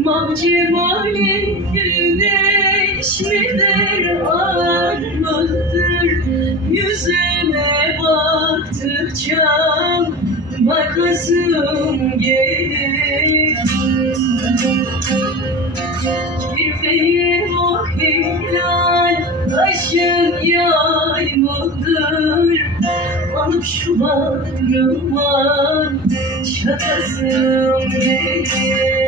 Bakmam cemali güneş midir armadır Yüzüne baktıkça bakasım gelir. Kirpeğin o hilal taşın yaymadır Alıp şu bağrıma çatasım gelir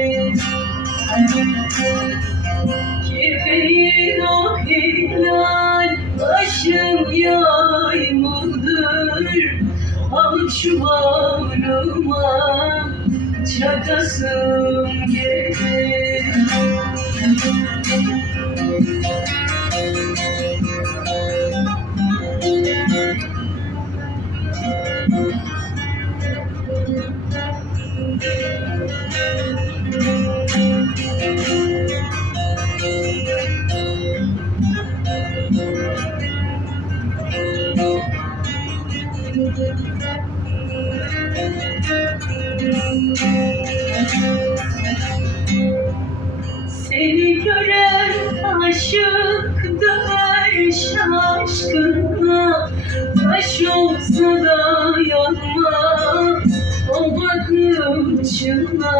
Kirpeğin o hilal taşın yaymadır Alıp şu bağrıma çatasım gelir Seni gören aşık döner şaşkına Taş olsa da yanmaz o bakışına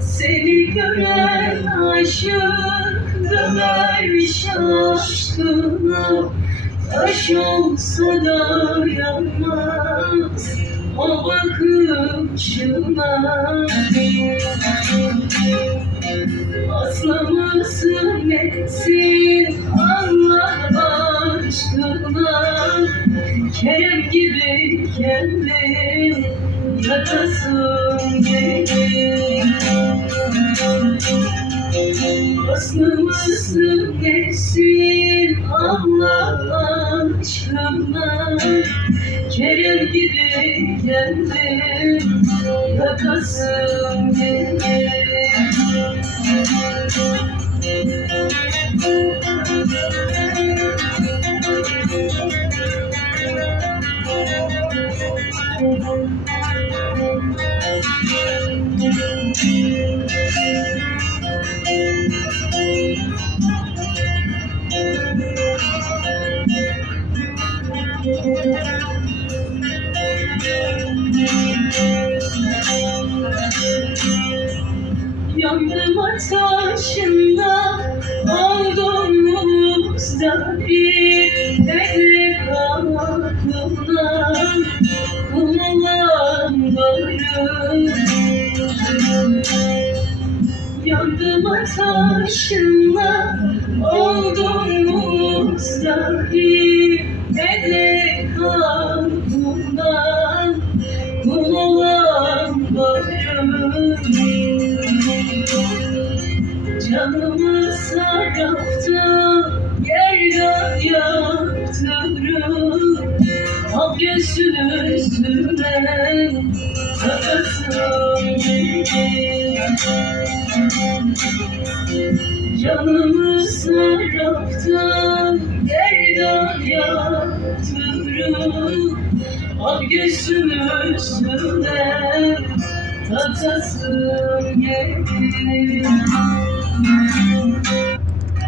Seni gören aşık döner şaşkına Taş olsa da yanmaz o bakışına Asla mısın nesin Allah aşkına Kerem gibi kendim yatasın gelir Aslı mısın nesin Allah aşkına Kerem gibi kendim yatasın gelir Yandım ateşinde oldum bir Dedi kanatımdan Kululan varım Yandım ateşinde oldum bir Kanatımdan Kululan varım Canımı sarraftım yerden yaktırım Al gözünü üstüme takasım gelir Canımı sarraftım yerden Al gözünü üstüme takasım gelir